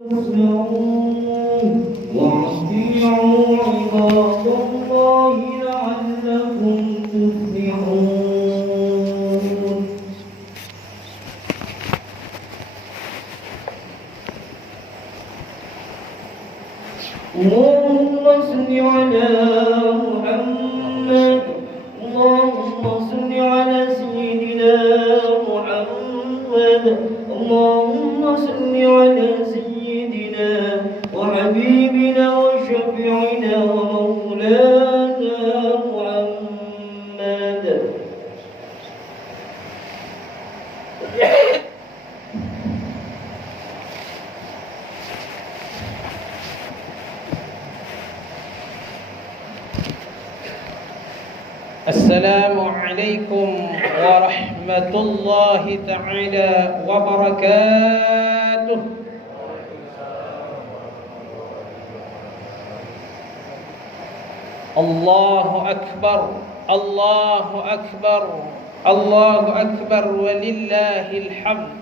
تسمعون وأطيعوا عباد الله لعلكم تفلحون. اللهم صل على محمد. اللهم صل على سيدنا محمد. اللهم صل على سيدنا وحبيبنا وشفيعنا ومولانا محمد. السلام عليكم ورحمة الله تعالى وبركاته. الله أكبر الله أكبر الله أكبر ولله الحمد.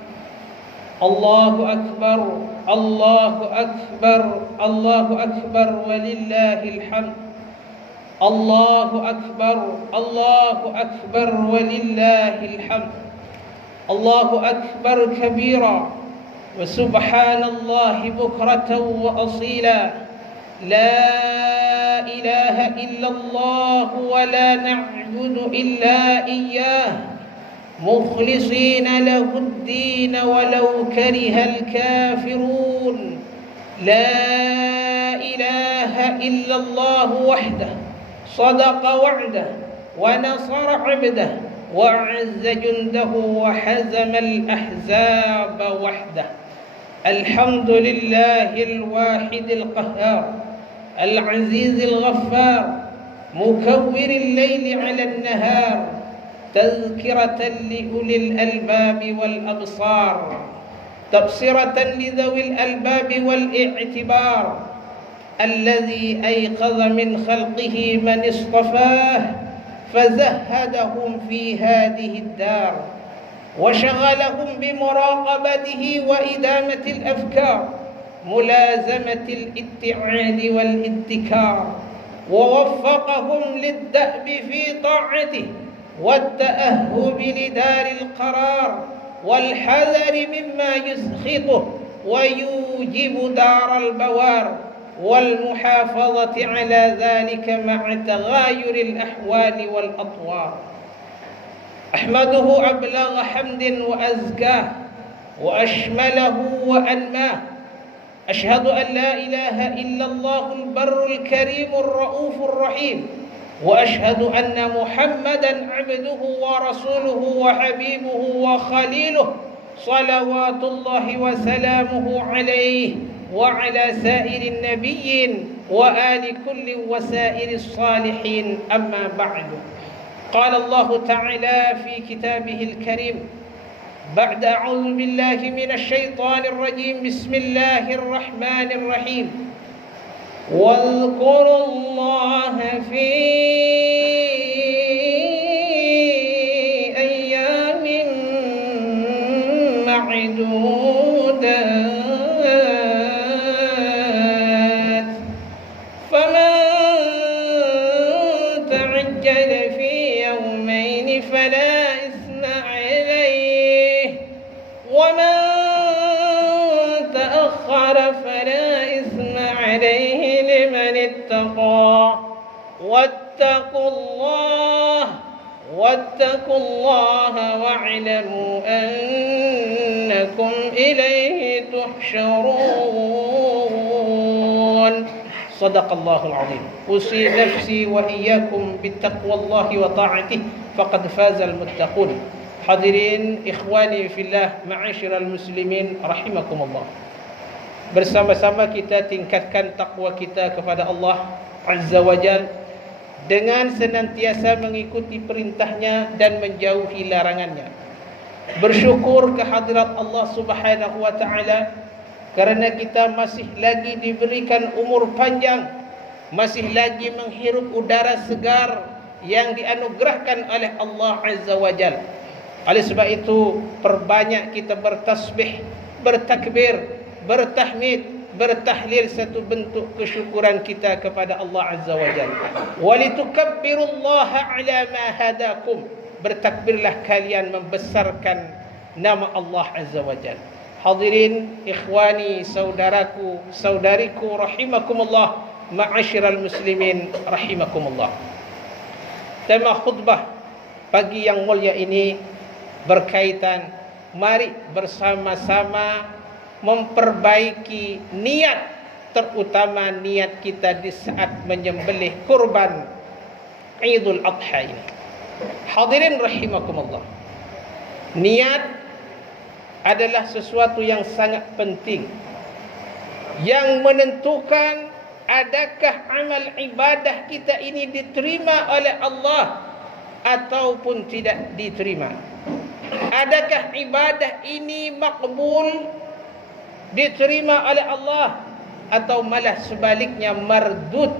الله أكبر الله أكبر الله أكبر ولله الحمد. الله أكبر الله أكبر ولله الحمد. الله أكبر كبيرا وسبحان الله بكرة وأصيلا. لا إله إلا الله ولا نعبد إلا إياه مخلصين له الدين ولو كره الكافرون. لا إله إلا الله وحده صدق وعده ونصر عبده وأعز جنده وحزم الأحزاب وحده. الحمد لله الواحد القهار العزيز الغفار مكور الليل على النهار تذكرة لأولي الألباب والأبصار تبصرة لذوي الألباب والاعتبار الذي أيقظ من خلقه من اصطفاه فزهدهم في هذه الدار وشغلهم بمراقبته وإدامة الأفكار ملازمة الاتعاد والادكار ووفقهم للدأب في طاعته والتأهب لدار القرار والحذر مما يسخطه ويوجب دار البوار والمحافظة على ذلك مع تغاير الأحوال والأطوار. أحمده أبلغ حمد وأزكاه وأشمله وأنماه. أشهد أن لا إله إلا الله البر الكريم الرؤوف الرحيم. وأشهد أن محمدا عبده ورسوله وحبيبه وخليله صلوات الله وسلامه عليه وعلى سائر النبيين وآل كل وسائر الصالحين. أما بعد، قال الله تعالى في كتابه الكريم بعد أعوذ بالله من الشيطان الرجيم بسم الله الرحمن الرحيم واذكروا الله في أيام معدودات فمن تعجل في يومين فلا إثم عليه ومن تأخر فلا إثم عليه لمن اتقى. واتقوا الله واعلموا أنكم إليه تحشرون. صدق الله العظيم. أوصي نفسي وإياكم بتقوى الله وطاعته فقد فاز المتقون. Hadirin ikhwani fillah ma'asyiral muslimin rahimakumullah. Bersama-sama kita tingkatkan takwa kita kepada Allah Azza wa Jal dengan senantiasa mengikuti perintahnya dan menjauhi larangannya. Bersyukur kehadirat Allah Subhanahu wa taala kerana kita masih lagi diberikan umur panjang, masih lagi menghirup udara segar yang dianugerahkan oleh Allah Azza wa Jal. Oleh sebab itu, perbanyak kita bertasbih, bertakbir, bertahmid, bertahlil satu bentuk kesyukuran kita kepada Allah Azza wa Jalla. Walitukabbirullaha ala ma hadakum, bertakbirlah kalian membesarkan nama Allah Azza wa Jalla. Hadirin, ikhwani, saudaraku, saudariku rahimakumullah, ma'asyiral muslimin rahimakumullah. Tema khutbah pagi yang mulia ini berkaitan, mari bersama-sama memperbaiki niat, terutama niat kita di saat menyembelih kurban Idul Adha ini. Hadirin rahimakumullah, niat adalah sesuatu yang sangat penting yang menentukan adakah amal ibadah kita ini diterima oleh Allah ataupun tidak diterima. Adakah ibadah ini makbul, diterima oleh Allah, atau malah sebaliknya mardud,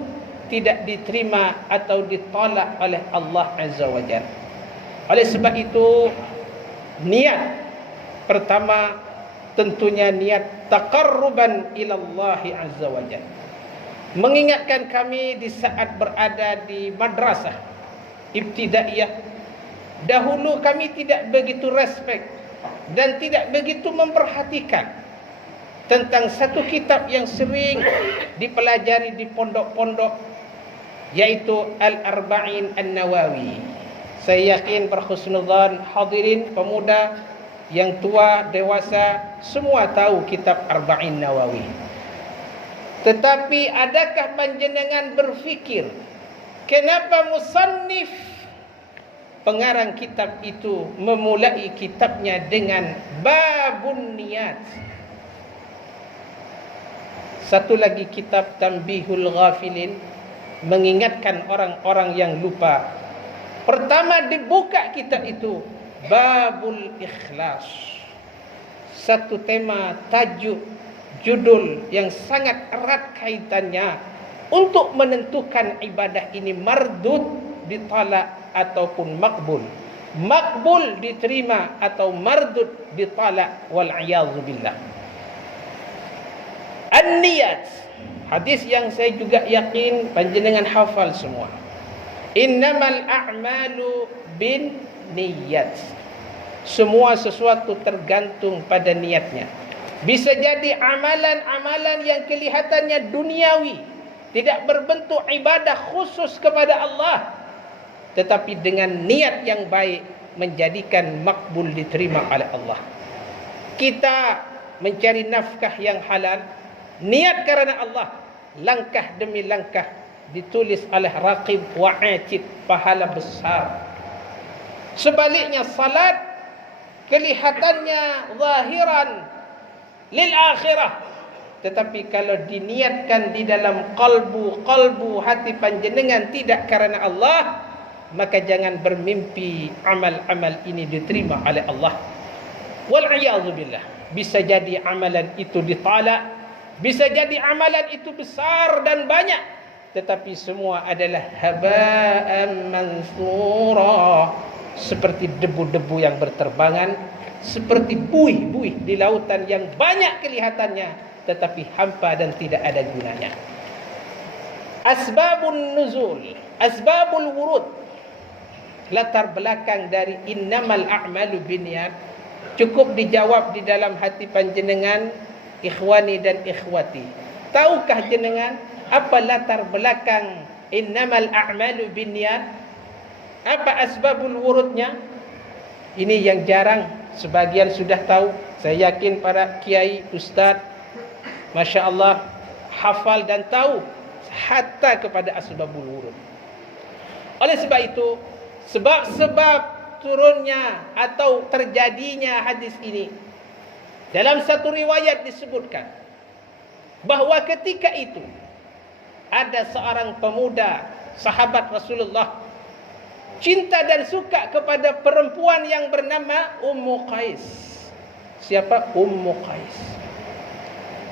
tidak diterima atau ditolak oleh Allah Azza wa Jalla. Oleh sebab itu, niat pertama tentunya niat taqarruban ilallahi Azza wa Jalla. Mengingatkan kami di saat berada di madrasah ibtidaiyah, dahulu kami tidak begitu respek dan tidak begitu memperhatikan tentang satu kitab yang sering dipelajari di pondok-pondok, yaitu Al-Arba'in An-Nawawi. Saya yakin berhusnudzan hadirin pemuda yang tua, dewasa, semua tahu kitab Arba'in Nawawi. Tetapi adakah panjenengan berfikir kenapa musannif pengarang kitab itu memulai kitabnya dengan babun niat? Satu lagi kitab Tanbihul Ghafilin mengingatkan orang-orang yang lupa. Pertama dibuka kitab itu babul ikhlas. Satu tema, tajuk, judul yang sangat erat kaitannya untuk menentukan ibadah ini mardud, ditolak ataupun makbul. Makbul diterima atau mardud ditolak, wal a'yadzu billah. An-niyat, hadis yang saya juga yakin panjenengan hafal semua. Innamal a'malu bin niyat. Semua sesuatu tergantung pada niatnya. Bisa jadi amalan-amalan yang kelihatannya duniawi, tidak berbentuk ibadah khusus kepada Allah, tetapi dengan niat yang baik menjadikan makbul, diterima oleh Allah. Kita mencari nafkah yang halal, niat karena Allah, langkah demi langkah ditulis oleh Raqib wa Atid pahala besar. Sebaliknya salat kelihatannya zahiran lil akhirah, tetapi kalau diniatkan di dalam qalbu hati panjenengan tidak karena Allah, maka jangan bermimpi amal-amal ini diterima oleh Allah. Wal a'yadzu billah. Bisa jadi amalan itu ditolak, bisa jadi amalan itu besar dan banyak, tetapi semua adalah haba'an mansura, seperti debu-debu yang berterbangan, seperti buih-buih di lautan yang banyak kelihatannya tetapi hampa dan tidak ada gunanya. Asbabun nuzul, asbabul wurud, latar belakang dari innamal a'malu binniyat, cukup dijawab di dalam hati panjenengan, ikhwani dan ikhwati. Tahukah jenengan apa latar belakang innamal a'malu binniyat? Apa asbabul wurudnya? Ini yang jarang sebagian sudah tahu. Saya yakin para kiai, ustaz, Masya Allah, hafal dan tahu hatta kepada asbabul wurud. Oleh sebab itu, sebab-sebab turunnya atau terjadinya hadis ini, dalam satu riwayat disebutkan bahwa ketika itu ada seorang pemuda sahabat Rasulullah cinta dan suka kepada perempuan yang bernama Ummu Qais. Siapa? Ummu Qais.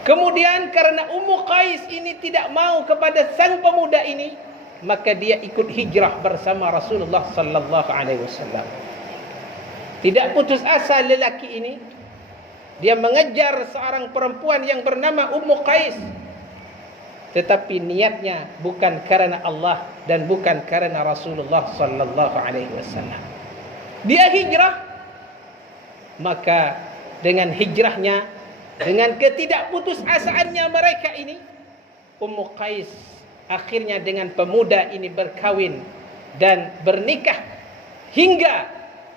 Kemudian karena Ummu Qais ini tidak mau kepada sang pemuda ini, maka dia ikut hijrah bersama Rasulullah sallallahu alaihi wasallam. Tidak putus asa lelaki ini, Dia mengejar seorang perempuan yang bernama Ummu Qais. Tetapi niatnya bukan karena Allah dan bukan karena Rasulullah sallallahu alaihi wasallam. Dia hijrah, maka dengan hijrahnya, dengan ketidakputusasaannya mereka ini, Ummu Qais akhirnya dengan pemuda ini berkawin dan bernikah, hingga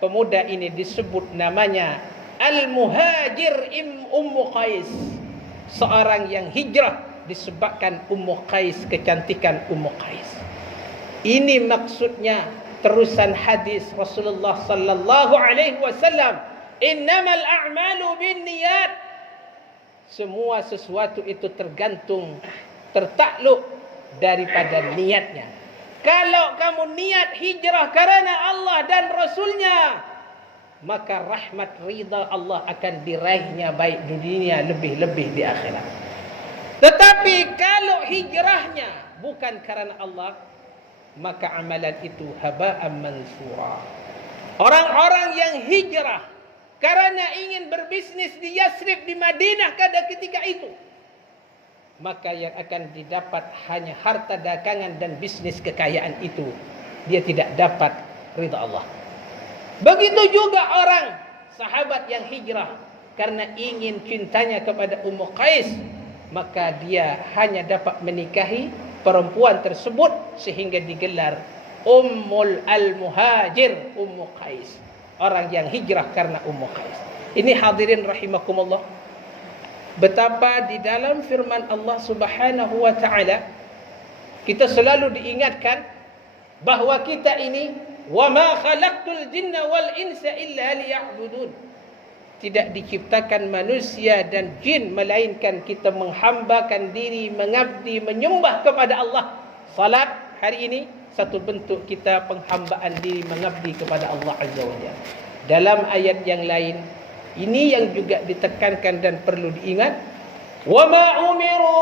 pemuda ini disebut namanya Al-Muhajir Ummu Qais, seorang yang hijrah disebabkan Ummu Qais, kecantikan Ummu Qais. Ini maksudnya terusan hadis Rasulullah sallallahu alaihi wasallam, innamal a'malu binniyat. Semua sesuatu itu tergantung, tertakluk daripada niatnya. Kalau kamu niat hijrah karena Allah dan Rasulnya, maka rahmat ridha Allah akan diraihnya, baik di dunia lebih-lebih di akhirat. Tetapi kalau hijrahnya bukan karena Allah, maka amalan itu haba'an mansura. Orang-orang yang hijrah karena ingin berbisnis di Yasrib, di Madinah pada ketika itu, maka yang akan didapat hanya harta dagangan dan bisnis kekayaan itu. Dia tidak dapat ridha Allah. Begitu juga orang sahabat yang hijrah karena ingin cintanya kepada Ummu Qais, maka dia hanya dapat menikahi perempuan tersebut sehingga digelar Ummul Al-Muhajir, Ummu Qais, orang yang hijrah karena Ummu Qais. Ini hadirin rahimakumullah, betapa di dalam firman Allah Subhanahu wa taala kita selalu diingatkan bahawa kita ini wa ma khalaqtul jinna wal insa illa liya'budun. Tidak diciptakan manusia dan jin melainkan kita menghambakan diri, mengabdi, menyembah kepada Allah. Salat hari ini satu bentuk kita penghambaan diri, mengabdi kepada Allah Azza wa Jalla. Dalam ayat yang lain, ini yang juga ditekankan dan perlu diingat, wa ma umiru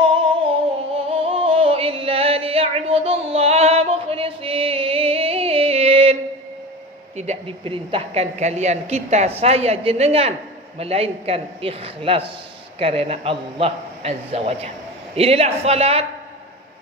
illa liya'budullaha mukhlishin. Tidak diperintahkan kalian, kita, saya, jenengan, melainkan ikhlas karena Allah Azza wa Jalla. Inilah salat.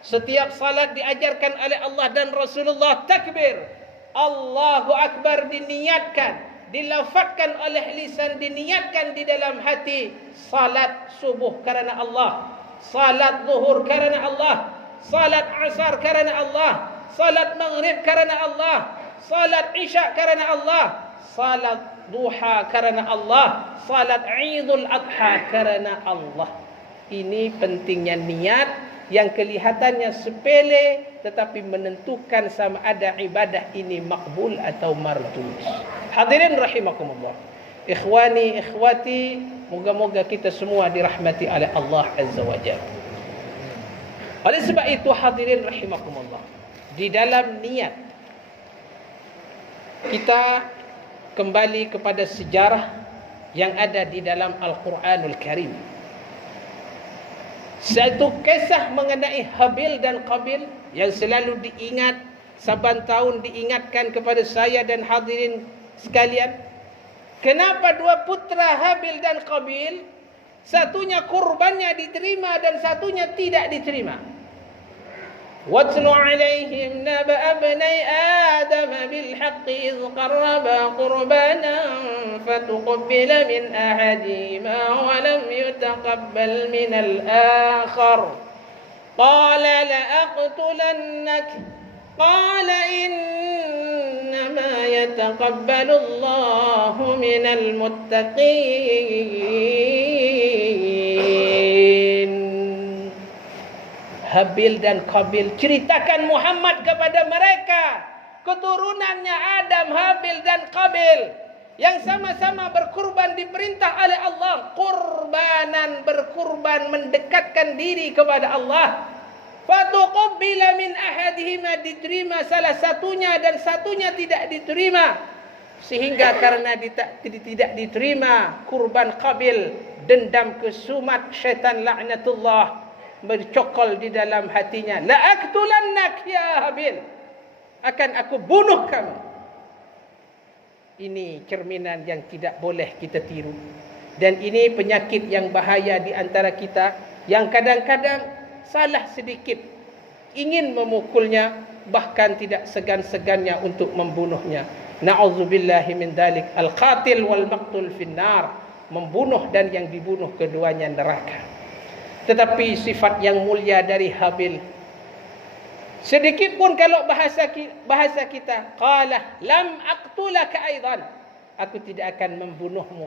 Setiap salat diajarkan oleh Allah dan Rasulullah, takbir Allahu Akbar diniatkan, dilafazkan oleh lisan, diniatkan di dalam hati. Salat subuh karena Allah, salat zuhur karena Allah, salat asar karena Allah, salat maghrib karena Allah, salat isya karena Allah, salat duha karena Allah, salat Idul Adha karena Allah. Ini pentingnya niat yang kelihatannya sepele tetapi menentukan sama ada ibadah ini makbul atau mardud. Hadirin rahimakumullah, ikhwani ikhwati, moga-moga kita semua dirahmati oleh Allah Azza wa Jalla. Oleh sebab itu hadirin rahimakumullah, di dalam niat kita kembali kepada sejarah yang ada di dalam Al-Quranul Karim. Satu kisah mengenai Habil dan Qabil yang selalu diingat, saban tahun diingatkan kepada saya dan hadirin sekalian. Kenapa dua putra Habil dan Qabil, satunya kurbannya diterima dan satunya tidak diterima? وَاتْلُ عَلَيْهِمْ نَبَأَ ابْنَيْ آدَمَ بِالْحَقِّ إِذْ قَرَّبَا قُرْبَانًا فَتُقُبِّلَ مِنْ أَحَدِهِمَا وَلَمْ يُتَقَبَّلْ مِنَ الْآخَرِ قَالَ لَأَقْتُلَنَّكَ قَالَ إِنَّمَا يَتَقَبَّلُ اللَّهُ مِنَ الْمُتَّقِينَ. Habil dan Qabil, ceritakan Muhammad kepada mereka, keturunannya Adam, Habil dan Qabil, yang sama-sama berkurban diperintah oleh Allah, kurbanan, berkurban, mendekatkan diri kepada Allah. Fatuqabbila min ahadihima, diterima salah satunya dan satunya tidak diterima. Sehingga karena tidak diterima kurban Qabil, dendam kesumat syaitan laknatullah bercokol di dalam hatinya. La aqtulannak ya Habil, akan aku bunuh kamu. Ini cerminan yang tidak boleh kita tiru. Dan ini penyakit yang bahaya di antara kita, yang kadang-kadang salah sedikit ingin memukulnya, bahkan tidak segan-segannya untuk membunuhnya. Na'udzubillahi min dzalik. Al-qatil wal maqtul finnar, membunuh dan yang dibunuh keduanya neraka. Tetapi sifat yang mulia dari Habil, sedikit pun kalau bahasa kita, qala lam aqtulaka aidan, aku tidak akan membunuhmu.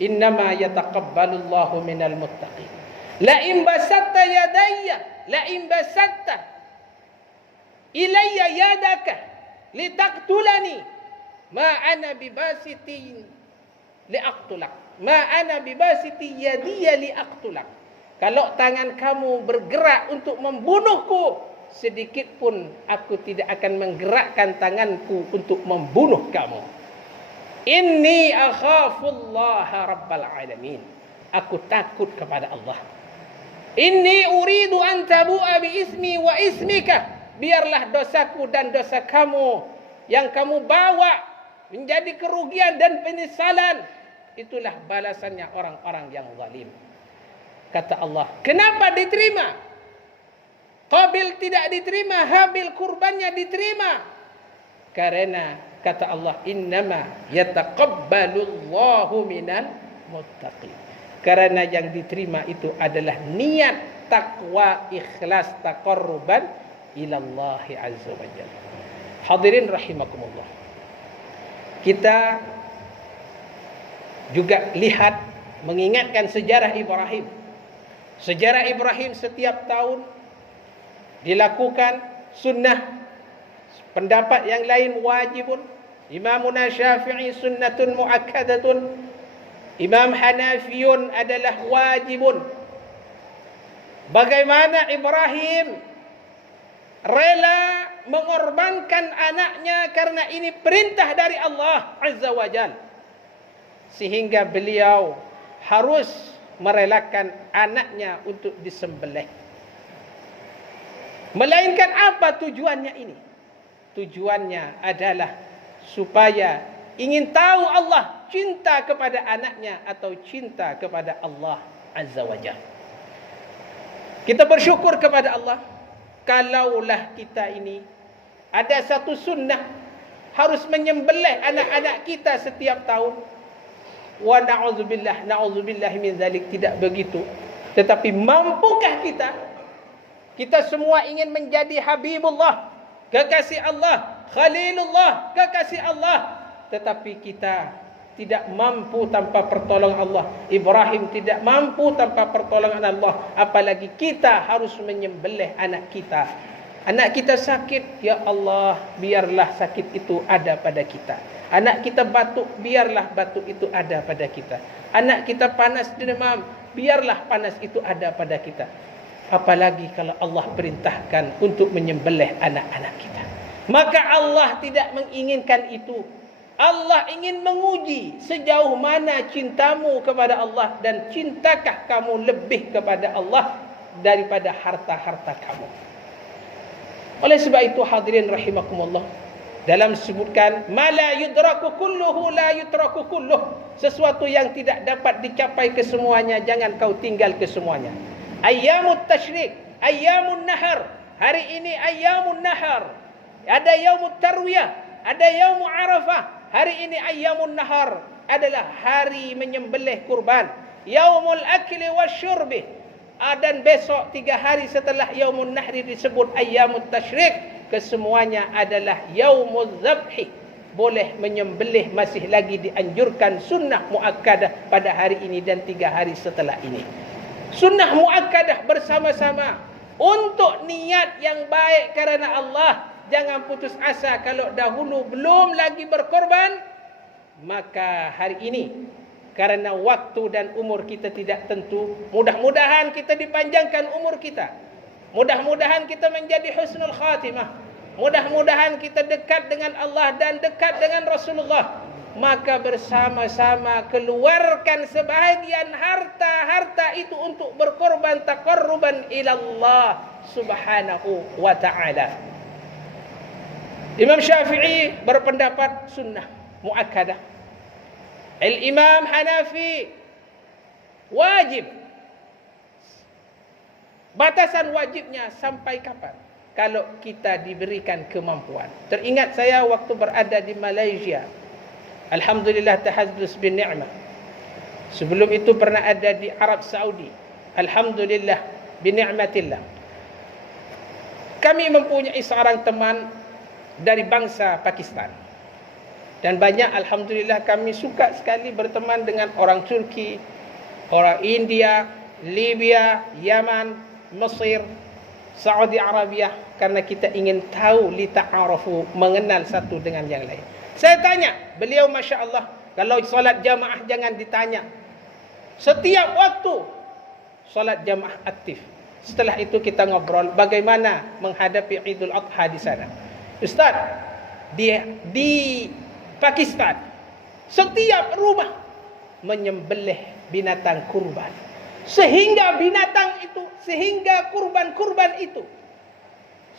Innama yataqabbalullahu minal muttaqin. La in basatta yadayya, la in basatta ilayya yadaka litaqtulani ma ana bibasitin liaqtulak, ma ana bibasiti yadiya liaqtulak. Kalau tangan kamu bergerak untuk membunuhku, sedikit pun aku tidak akan menggerakkan tanganku untuk membunuh kamu. Inni akhafullaha rabbal alamin, aku takut kepada Allah. Inni uridu an tabu'a bi ismi wa ismika, biarlah dosaku dan dosa kamu yang kamu bawa menjadi kerugian dan penyesalan. Itulah balasannya orang-orang yang zalim. Kata Allah, kenapa diterima? Qabil tidak diterima, Habil kurbannya diterima. Karena kata Allah, innama yataqabbalullahu minal muttaqin. Karena yang diterima itu adalah niat takwa, ikhlas, taqarruban ilallahi azza wa jalla. Hadirin rahimakumullah. Kita juga lihat, mengingatkan sejarah Ibrahim. Sejarah Ibrahim setiap tahun dilakukan sunnah. Pendapat yang lain wajibun. Imamuna Syafi'i sunnatun muakkadatun. Imam Hanafiyun adalah wajibun. Bagaimana Ibrahim rela mengorbankan anaknya karena ini perintah dari Allah Azza wa Jalla, sehingga beliau harus merelakan anaknya untuk disembelih. Melainkan apa tujuannya ini? Tujuannya adalah supaya ingin tahu Allah cinta kepada anaknya atau cinta kepada Allah Azza wa Jalla. Kita bersyukur kepada Allah, kalaulah kita ini ada satu sunnah harus menyembelih anak-anak kita setiap tahun. Wa na'udzubillah min zalik, tidak begitu. Tetapi mampukah kita? Kita semua ingin menjadi Habibullah, kekasih Allah, Khalilullah, kekasih Allah. Tetapi kita tidak mampu tanpa pertolongan Allah. Ibrahim tidak mampu tanpa pertolongan Allah. Apalagi kita harus menyembelih anak kita. Anak kita sakit, ya Allah, biarlah sakit itu ada pada kita. Anak kita batuk, biarlah batuk itu ada pada kita. Anak kita panas demam, biarlah panas itu ada pada kita. Apalagi kalau Allah perintahkan untuk menyembelih anak-anak kita. Maka Allah tidak menginginkan itu. Allah ingin menguji sejauh mana cintamu kepada Allah, dan cintakah kamu lebih kepada Allah daripada harta-harta kamu. Oleh sebab itu hadirin rahimakumullah, dalam sebutkan ma la yudraku kulluhu la yutraku kulluh, sesuatu yang tidak dapat dicapai kesemuanya jangan kau tinggal kesemuanya. Ayyamut tasyrik, ayyamun nahar, hari ini ayyamun nahar, ada yaumut tarwiyah, ada yaumul arafah. Hari ini ayyamun nahar adalah hari menyembelih kurban. Yaumul akli wasyurbi, dan besok 3 hari setelah yaumun nahri disebut ayyamut tasyrik. Kesemuanya adalah yaumul zabhi, boleh menyembelih, masih lagi dianjurkan sunnah muakkadah pada hari ini dan 3 hari setelah ini. Sunnah muakkadah bersama-sama untuk niat yang baik karena Allah. Jangan putus asa kalau dahulu belum lagi berkorban. Maka hari ini, karena waktu dan umur kita tidak tentu, mudah-mudahan kita dipanjangkan umur kita. Mudah-mudahan kita menjadi husnul khatimah. Mudah-mudahan kita dekat dengan Allah dan dekat dengan Rasulullah. Maka bersama-sama keluarkan sebahagian harta-harta itu untuk berkorban taqarruban ilallah subhanahu wa ta'ala. Imam Syafi'i berpendapat sunnah muakkadah. Al-Imam Hanafi Wajib. Batasan wajibnya sampai kapan? Kalau kita diberikan kemampuan. Teringat saya waktu berada di Malaysia. Alhamdulillah tahaddus bin ni'mah. Sebelum itu pernah ada di Arab Saudi. Alhamdulillah bin ni'matillah. Kami mempunyai seorang teman dari bangsa Pakistan. Dan banyak alhamdulillah kami suka sekali berteman dengan orang Turki, orang India, Libya, Yaman, Mesir, Saudi Arabia, karena kita ingin tahu lita'arafu, mengenal satu dengan yang lain. Saya tanya, beliau Masya Allah, kalau solat jamaah jangan ditanya. Setiap waktu solat jamaah aktif. Setelah itu kita ngobrol bagaimana menghadapi Idul Adha di sana. Ustaz, di Pakistan setiap rumah menyembelih binatang kurban. Sehingga kurban itu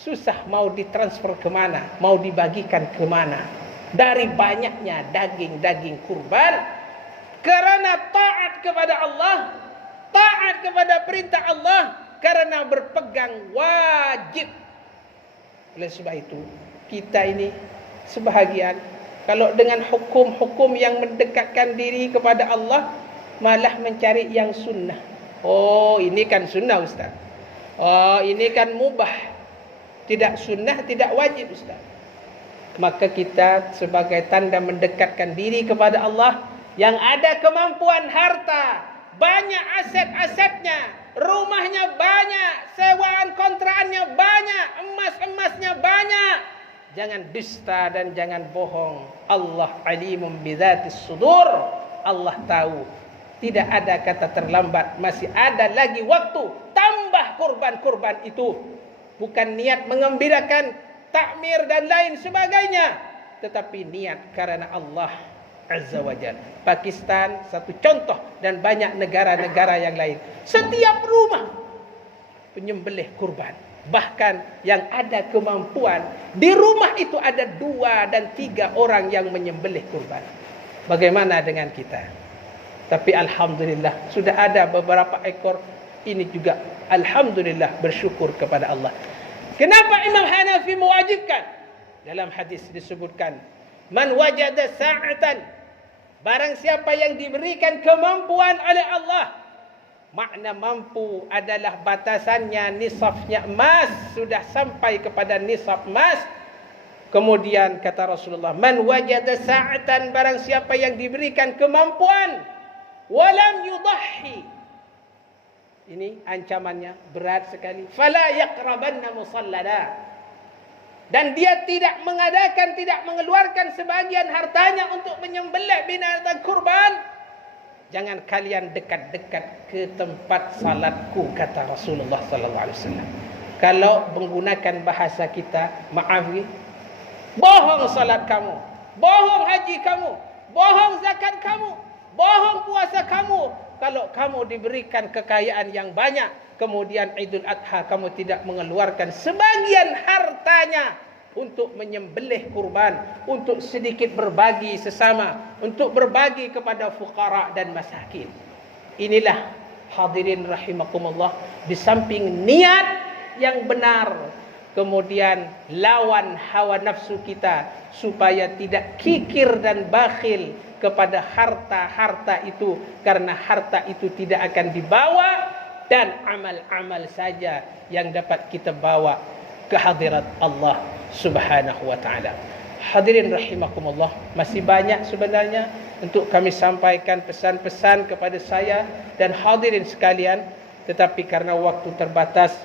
susah mau ditransfer kemana, mau dibagikan kemana. Dari banyaknya daging-daging kurban, karena taat kepada Allah, taat kepada perintah Allah, karena berpegang wajib. Oleh sebab itu, kita ini sebahagian kalau dengan hukum-hukum yang mendekatkan diri kepada Allah, malah mencari yang sunnah. Oh, ini kan sunnah Ustaz. Oh, ini kan mubah. Tidak sunnah, tidak wajib Ustaz. Maka kita sebagai tanda mendekatkan diri kepada Allah, yang ada kemampuan harta, banyak aset-asetnya, rumahnya banyak, sewaan kontraannya banyak, emas-emasnya banyak. Jangan dusta dan jangan bohong. Allah alimun bidzatis sudur. Allah tahu. Tidak ada kata terlambat. Masih ada lagi waktu. Tambah kurban-kurban itu. Bukan niat mengembirakan, takmir dan lain sebagainya. Tetapi niat karena Allah Azza wa Jalla. Pakistan satu contoh, dan banyak negara-negara yang lain. Setiap rumah penyembelih kurban. Bahkan yang ada kemampuan, di rumah itu ada 2 dan 3 orang yang menyembelih kurban. Bagaimana dengan kita? Tapi alhamdulillah sudah ada beberapa ekor. Ini juga alhamdulillah bersyukur kepada Allah. Kenapa Imam Hanafi mewajibkan? Dalam hadis disebutkan, man wajada sa'atan, barang siapa yang diberikan kemampuan oleh Allah. Makna mampu adalah batasannya nisabnya emas, sudah sampai kepada nisab emas. Kemudian kata Rasulullah, man wajada sa'atan, barang siapa yang diberikan kemampuan, walam yudahhi, ini ancamannya berat sekali, fala yaqrabanna musallana, dan dia tidak mengadakan, tidak mengeluarkan sebagian hartanya untuk menyembelih binatang kurban, jangan kalian dekat-dekat ke tempat salatku, kata Rasulullah sallallahu alaihi wasallam. Kalau menggunakan bahasa kita, maaf, bohong salat kamu, bohong haji kamu, bohong zakat kamu, bohong puasa kamu. Kalau kamu diberikan kekayaan yang banyak, kemudian Idul Adha kamu tidak mengeluarkan sebagian hartanya untuk menyembelih kurban, untuk sedikit berbagi sesama, untuk berbagi kepada fuqara dan masakin. Inilah hadirin rahimakumullah, di samping niat yang benar, kemudian lawan hawa nafsu kita supaya tidak kikir dan bakhil kepada harta-harta itu, karena harta itu tidak akan dibawa, dan amal-amal saja yang dapat kita bawa ke hadirat Allah Subhanahu wa ta'ala. Hadirin rahimakumullah, masih banyak sebenarnya untuk kami sampaikan pesan-pesan kepada saya dan hadirin sekalian, tetapi karena waktu terbatas,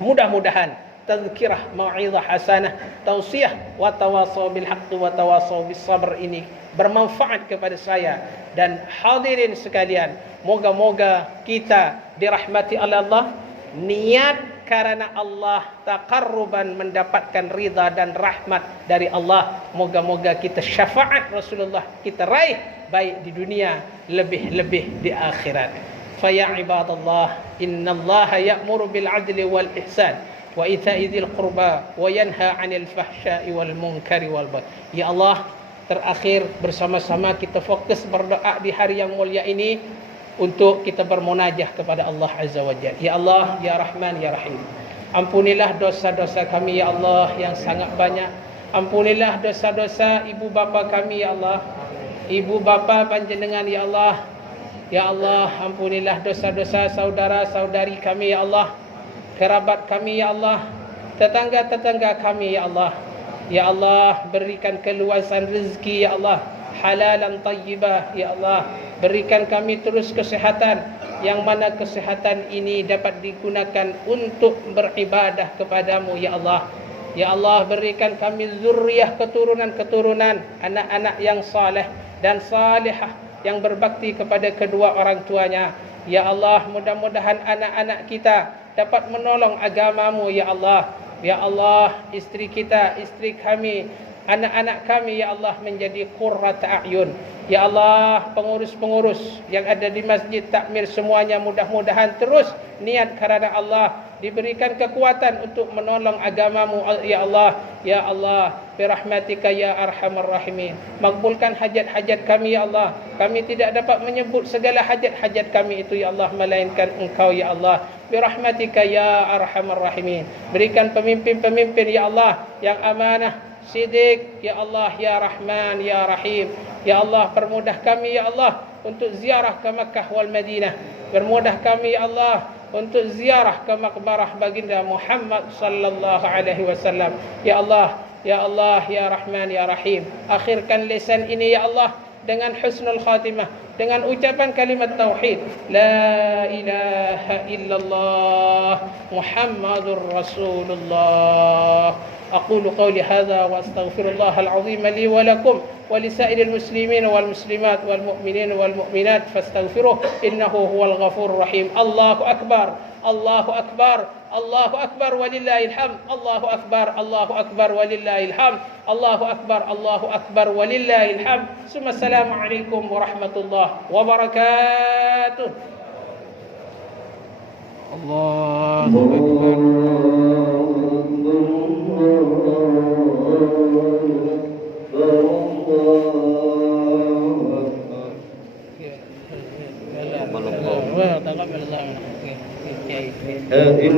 mudah-mudahan tazkirah, mau'izah hasanah, tausiah wa tawasaw bil haqqi wa tawasaw bis sabr ini bermanfaat kepada saya dan hadirin sekalian. Moga-moga kita dirahmati oleh Allah, niat karena Allah, taqarruban mendapatkan ridha dan rahmat dari Allah. Moga-moga kita syafaat Rasulullah kita raih, baik di dunia, lebih-lebih di akhirat. Fa ya ibadallah, innallaha ya'muru bil adli wal ihsan wa ita'i dzil qurba wa yanha 'anil fahsya'i wal munkari wal baghi. Ya Allah, terakhir bersama-sama kita fokus berdoa di hari yang mulia ini. untuk kita bermunajah kepada Allah Azza wa Jalla. Ya Allah, Ya Rahman, Ya Rahim. Ampunilah dosa-dosa kami ya Allah yang sangat banyak. Ampunilah dosa-dosa ibu bapa kami ya Allah. Ibu bapa panjenengan ya Allah. Ya Allah, ampunilah dosa-dosa saudara-saudari kami ya Allah. Kerabat kami ya Allah. Tetangga-tetangga kami ya Allah. Ya Allah, berikan keluasan rezeki ya Allah. Halalan tayyibah ya Allah. Berikan kami terus kesehatan, yang mana kesehatan ini dapat digunakan untuk beribadah kepadamu ya Allah. Ya Allah, berikan kami zuriyah, keturunan-keturunan, anak-anak yang saleh dan salihah, yang berbakti kepada kedua orang tuanya. Ya Allah, mudah-mudahan anak-anak kita dapat menolong agamamu ya Allah. Ya Allah, istri kita, istri kami, anak-anak kami ya Allah menjadi qurrata a'yun. Ya Allah, pengurus-pengurus yang ada di masjid takmir semuanya mudah-mudahan terus niat kerana Allah, diberikan kekuatan untuk menolong agamamu ya Allah. Ya Allah, birahmatika ya arhamar rahimin. Makbulkan hajat-hajat kami ya Allah. Kami tidak dapat menyebut segala hajat-hajat kami itu ya Allah, melainkan Engkau ya Allah. Birahmatika ya arhamar rahimin. Berikan pemimpin-pemimpin ya Allah yang amanah, sidik ya Allah, ya Rahman, ya Rahim. Ya Allah, permudah kami ya Allah untuk ziarah ke Makkah wal Madinah. Permudah kami ya Allah untuk ziarah ke makbarah baginda Muhammad sallallahu alaihi wasallam. Ya Allah, ya Allah, ya Rahman, ya Rahim. Akhirkan lisan ini ya Allah dengan husnul khatimah, dengan ucapan kalimat tauhid, la ilaha illallah Muhammadur Rasulullah. أقول قولي هذا وأستغفر الله العظيم لي ولكم ولسائر المسلمين والمسلمات والمؤمنين والمؤمنات فاستغفروه إنه هو الغفور الرحيم. الله أكبر، الله أكبر، الله أكبر ولله الحمد. الله أكبر، الله أكبر ولله الحمد. الله أكبر، الله أكبر ولله الحمد. ثم السلام عليكم ورحمة الله وبركاته. الله أكبر. Allah